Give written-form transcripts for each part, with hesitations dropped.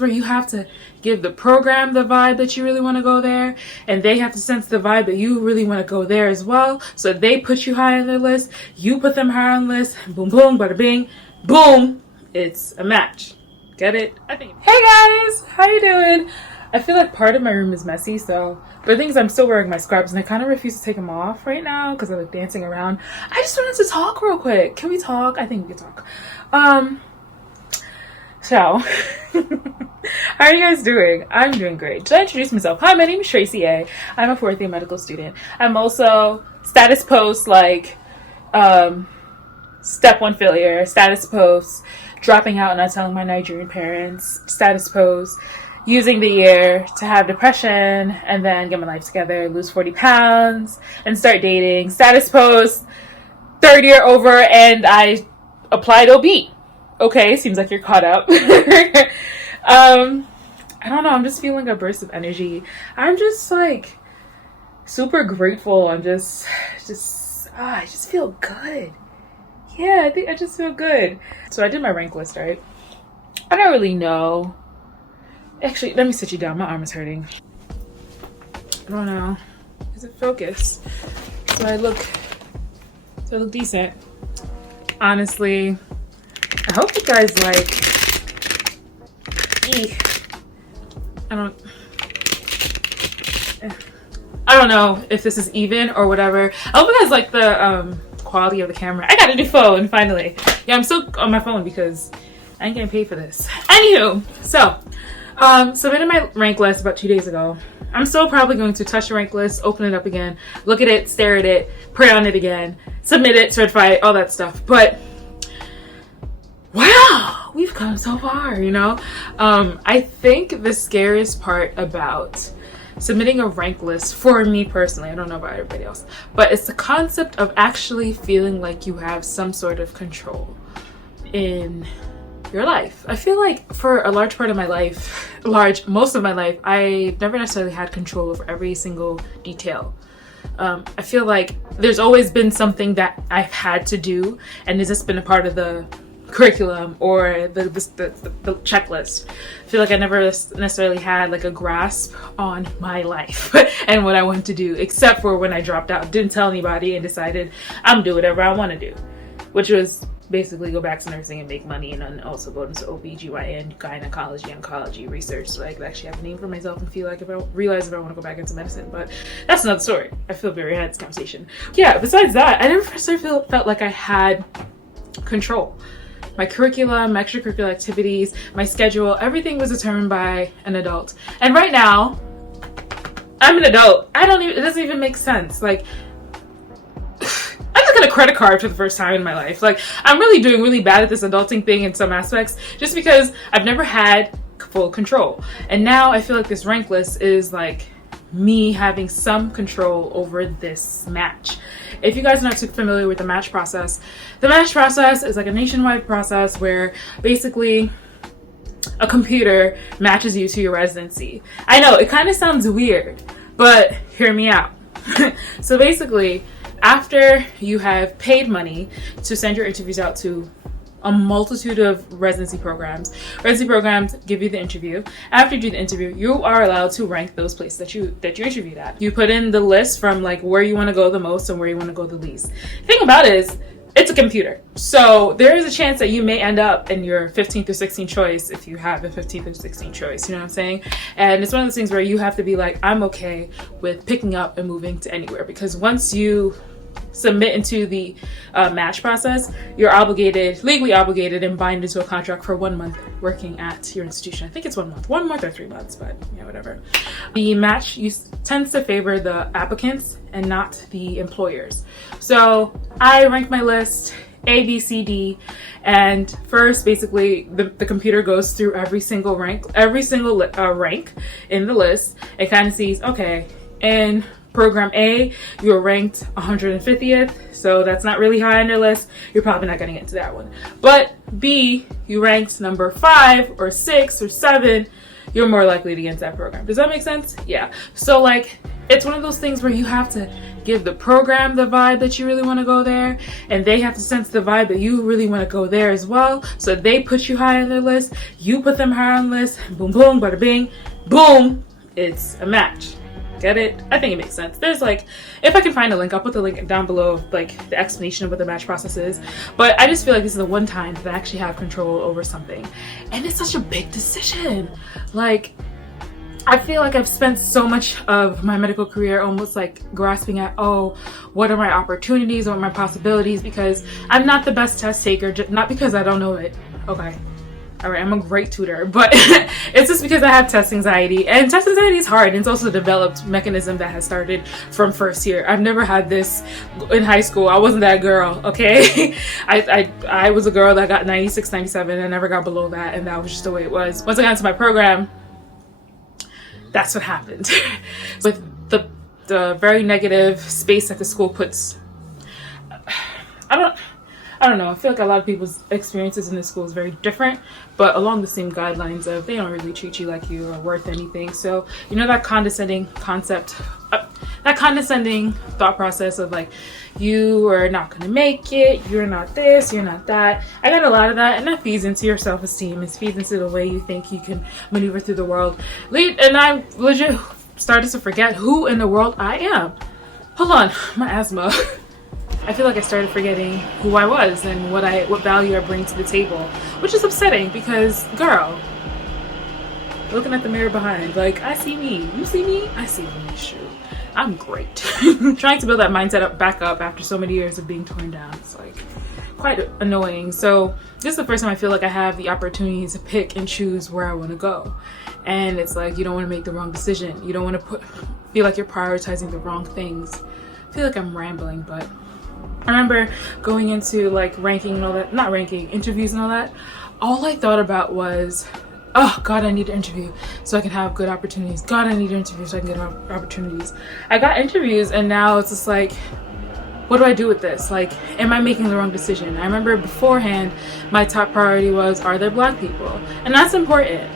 where you have to give the program the vibe that you really want to go there, and they have to sense the vibe that you really want to go there as well. So they put you high on their list, you put them high on the list, boom boom bada bing boom, it's a match. Get it? I think. Hey guys, how you doing? I feel like part of my room is messy, so but the thing is I'm still wearing my scrubs and I kind of refuse to take them off right now because I'm like dancing around. I just wanted to talk real quick. Can we talk? I think we can talk. So, how are you guys doing? I'm doing great. Should I introduce myself? Hi, my name is Tracy A. I'm a fourth year medical student. I'm also status post like step 1 failure, status post dropping out and not telling my Nigerian parents, status post using the year to have depression and then get my life together, lose 40 pounds and start dating, status post third year over and I applied OB. Okay, seems like you're caught up. I don't know, I'm just feeling a burst of energy. I'm just like super grateful. I just feel good. Yeah, I think I just feel good. So I did my rank list, right? I don't really know. Actually, let me sit you down. My arm is hurting. I don't know. Is it focused? So I look decent. Honestly, I hope you guys like. I don't know if this is even or whatever. I hope you guys like the quality of the camera. I got a new phone finally. Yeah, I'm still on my phone because I ain't getting paid for this. Anywho, so submitted my rank list about 2 days ago. I'm still probably going to touch the rank list, open it up again, look at it, stare at it, pray on it again, submit it, certify it, all that stuff. But wow, we've come so far, you know? I think the scariest part about submitting a rank list, for me personally, I don't know about everybody else, but it's the concept of actually feeling like you have some sort of control in your life. I feel like for a large part of my life, most of my life, I never necessarily had control over every single detail. I feel like there's always been something that I've had to do, and it's just been a part of the curriculum or the checklist. I feel like I never necessarily had like a grasp on my life and what I wanted to do, except for when I dropped out, didn't tell anybody, and decided I'm doing whatever I want to do, which was basically go back to nursing and make money, and then also go into OB/GYN, gynecology, oncology research, so I could actually have a name for myself and feel like if I want to go back into medicine. But that's another story. I feel very had this conversation. Yeah, besides that, I never necessarily felt like I had control. My curriculum, my extracurricular activities, my schedule, everything was determined by an adult. And right now, I'm an adult. It doesn't even make sense. Like, I just got a credit card for the first time in my life. Like, I'm really doing really bad at this adulting thing in some aspects, just because I've never had full control. And now I feel like this rank list is like me having some control over this match. If you guys are not too familiar with the match process is like a nationwide process where basically a computer matches you to your residency. I know it kind of sounds weird, but hear me out. So basically, after you have paid money to send your interviews out to a multitude of residency programs give you the interview. After you do the interview, you are allowed to rank those places that you interviewed at. You put in the list from like where you want to go the most and where you want to go the least. The thing about it is, it's a computer, so there is a chance that you may end up in your 15th or 16th choice if you have a 15th or 16th choice, you know what I'm saying? And it's one of those things where you have to be like, I'm okay with picking up and moving to anywhere, because once you submit into the match process, you're legally obligated and bind into a contract for 1 month working at your institution. I think it's 1 month or 3 months, but yeah, whatever. The match tends to favor the applicants and not the employers. So I rank my list A, B, C, D, and first basically the computer goes through every single rank in the list and kind of sees, okay, in program A, you're ranked 150th, so that's not really high on your list. You're probably not going to get into that one. But B, you ranked number 5 or 6 or 7, you're more likely to get into that program. Does that make sense? Yeah. So like it's one of those things where you have to give the program the vibe that you really want to go there, and they have to sense the vibe that you really want to go there as well. So they put you high on their list, you put them high on the list, boom boom bada bing boom, it's a match. Get it? I think it makes sense. There's like, if I can find a link, I'll put the link down below of like the explanation of what the match process is. But I just feel like this is the one time that I actually have control over something, and it's such a big decision. Like, I feel like I've spent so much of my medical career almost like grasping at, oh, what are my opportunities, what are my possibilities, because I'm not the best test taker, not because I don't know it. Okay. All right, I'm a great tutor, but it's just because I have test anxiety, and test anxiety is hard. And it's also a developed mechanism that has started from first year. I've never had this in high school. I wasn't that girl, okay? I was a girl that got 96, 97, and never got below that, and that was just the way it was. Once I got into my program, that's what happened. With the very negative space that the school puts, I don't know. I feel like a lot of people's experiences in this school is very different, but along the same guidelines of they don't really treat you like you are worth anything. So, you know, that condescending concept, that condescending thought process of like, you are not going to make it, you're not this, you're not that. I got a lot of that, and that feeds into your self-esteem. It feeds into the way you think you can maneuver through the world. And I legit started to forget who in the world I am. Hold on, my asthma. I feel like I started forgetting who I was and what value I bring to the table, which is upsetting because, girl, looking at the mirror behind, like, I see me. You see me? I see me. Shoot, I'm great. Trying to build that mindset back up after so many years of being torn down, it's like quite annoying. So this is the first time I feel like I have the opportunity to pick and choose where I want to go, and it's like you don't want to make the wrong decision. You don't want to feel like you're prioritizing the wrong things. I feel like I'm rambling, but I remember going into like ranking and all that, not ranking, interviews and all that. All I thought about was, oh God, I need to interview so I can have good opportunities. God, I need to interview so I can get opportunities. I got interviews, and now it's just like, what do I do with this? Like, am I making the wrong decision? I remember beforehand, my top priority was, are there Black people? And that's important.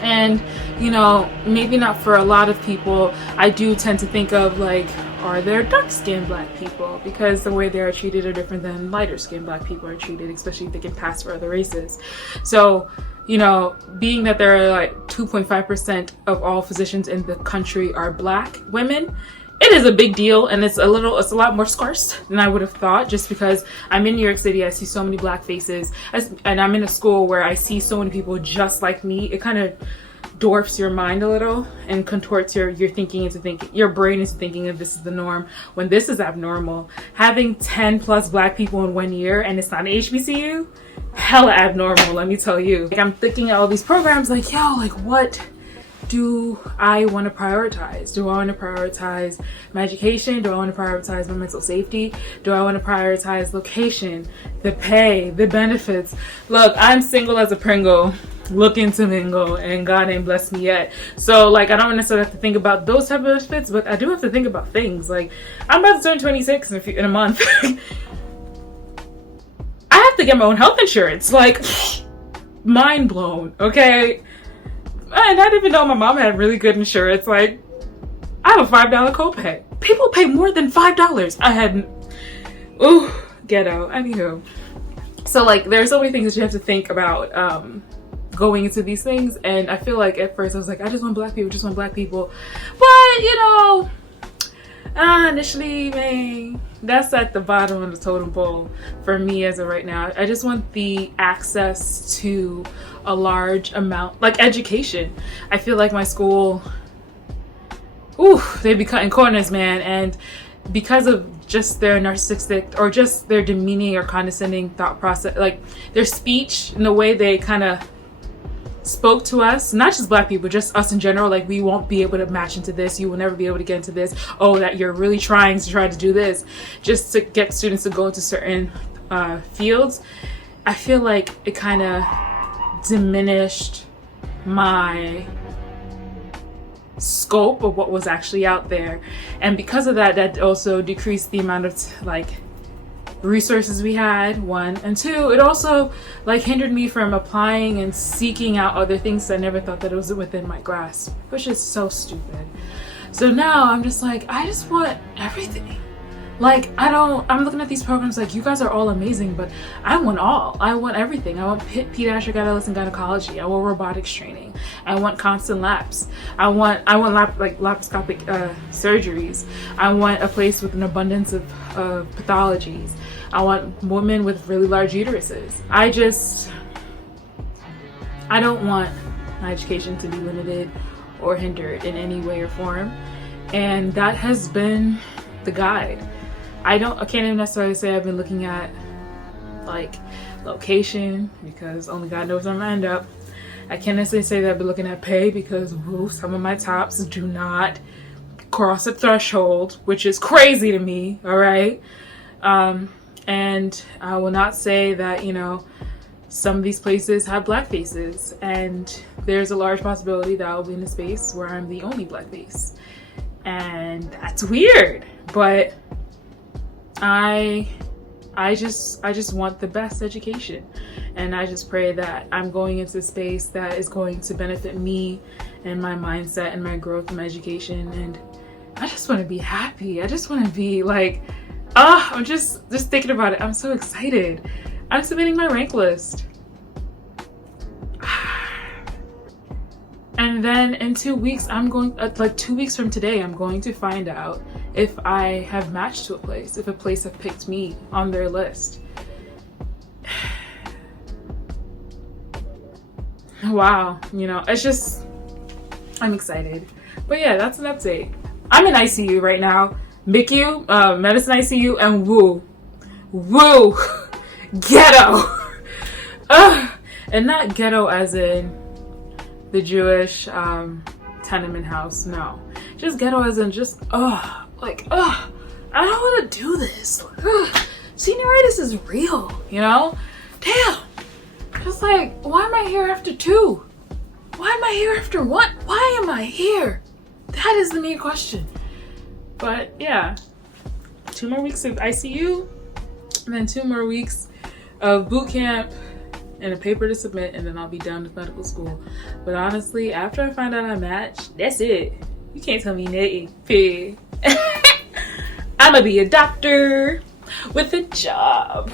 And, you know, maybe not for a lot of people. I do tend to think of like, are there dark-skinned Black people? Because the way they are treated are different than lighter-skinned Black people are treated, especially if they can pass for other races. So, you know, being that there are like 2.5% of all physicians in the country are Black women, it is a big deal, and it's a lot more scarce than I would have thought, just because I'm in New York City. I see so many Black faces, and I'm in a school where I see so many people just like me. It kind of dwarfs your mind a little and contorts your thinking into thinking, your brain into thinking that this is the norm when this is abnormal. Having 10 plus Black people in 1 year and it's not an HBCU, hella abnormal, let me tell you. Like, I'm thinking of all these programs like, yo, like what do I want to prioritize? Do I want to prioritize my education? Do I want to prioritize my mental safety? Do I want to prioritize location, the pay, the benefits? Look, I'm single as a Pringle, looking to mingle, and God ain't blessed me yet. So like, I don't necessarily have to think about those type of benefits, but I do have to think about things like, I'm about to turn 26 in a month. I have to get my own health insurance. Like, mind blown, okay? And I didn't even know my mom had really good insurance. Like, I have a $5 copay. People pay more than $5. I hadn't. Ooh, ghetto. Anywho. So like, there's so many things that you have to think about going into these things. And I feel like at first I was like, I just want Black people, just want Black people. But you know, initially, man, that's at the bottom of the totem pole for me as of right now. I just want the access to a large amount, like education. I feel like my school, they be cutting corners, man. And because of just their narcissistic or just their demeaning or condescending thought process, like their speech and the way they kind of spoke to us, not just Black people, just us in general, like, we won't be able to match into this, you will never be able to get into this, oh, that you're really trying to do this just to get students to go into certain fields. I feel like it kind of diminished my scope of what was actually out there, and because of that, that also decreased the amount of like resources we had, one, and two, it also like hindered me from applying and seeking out other things I never thought that it was within my grasp, which is so stupid. So now I'm just like, I just want everything. Like, I'm looking at these programs like, you guys are all amazing, but I want all. I want everything. I want pediatric adolescent gynecology. I want robotics training. I want constant labs. I want laparoscopic surgeries. I want a place with an abundance of pathologies. I want women with really large uteruses. I don't want my education to be limited or hindered in any way or form. And that has been the guide. I can't even necessarily say I've been looking at like location, because only God knows where I'm gonna end up. I can't necessarily say that I've been looking at pay, because some of my tops do not cross a threshold, which is crazy to me. All right. And I will not say that, some of these places have black faces, and there's a large possibility that I'll be in a space where I'm the only black face. And that's weird, but I just want the best education, and I just pray that I'm going into a space that is going to benefit me and my mindset and my growth in my education. And I just want to be happy. I just want to be like, I'm just thinking about it. I'm so excited. I'm submitting my rank list. And then in 2 weeks, I'm going, 2 weeks from today, I'm going to find out if I have matched to a place, if a place have picked me on their list. Wow, it's just, I'm excited. But yeah, that's an update. I'm in ICU right now. MICU, medicine ICU, and woo, ghetto. And not ghetto as in the Jewish tenement house, no. Just ghetto as in I don't want to do this. Senioritis is real, Damn. Just like, why am I here after 2? Why am I here after 1? Why am I here? That is the main question. But yeah, 2 more weeks of ICU, and then 2 more weeks of boot camp and a paper to submit, and then I'll be done with medical school. But honestly, after I find out I match, that's it. You can't tell me nothing. I'm gonna be a doctor with a job.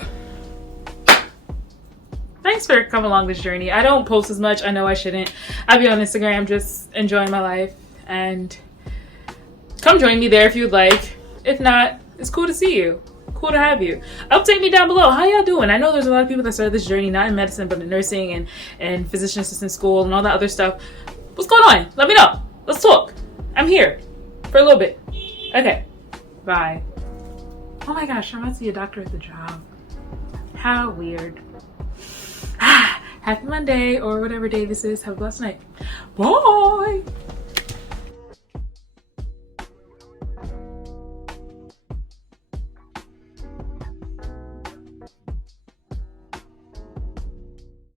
Thanks for coming along this journey. I don't post as much. I know I shouldn't. I'll be on Instagram just enjoying my life, and come join me there if you'd like. If not, it's cool to see you. Cool to have you. Update me down below. How y'all doing? I know there's a lot of people that started this journey not in medicine but in nursing and physician assistant school and all that other stuff. What's going on? Let me know. Let's talk. I'm here for a little bit. Okay. Bye. Oh my gosh, I'm about to be a doctor at the job. How weird. Happy Monday or whatever day this is. Have a blessed night. Bye.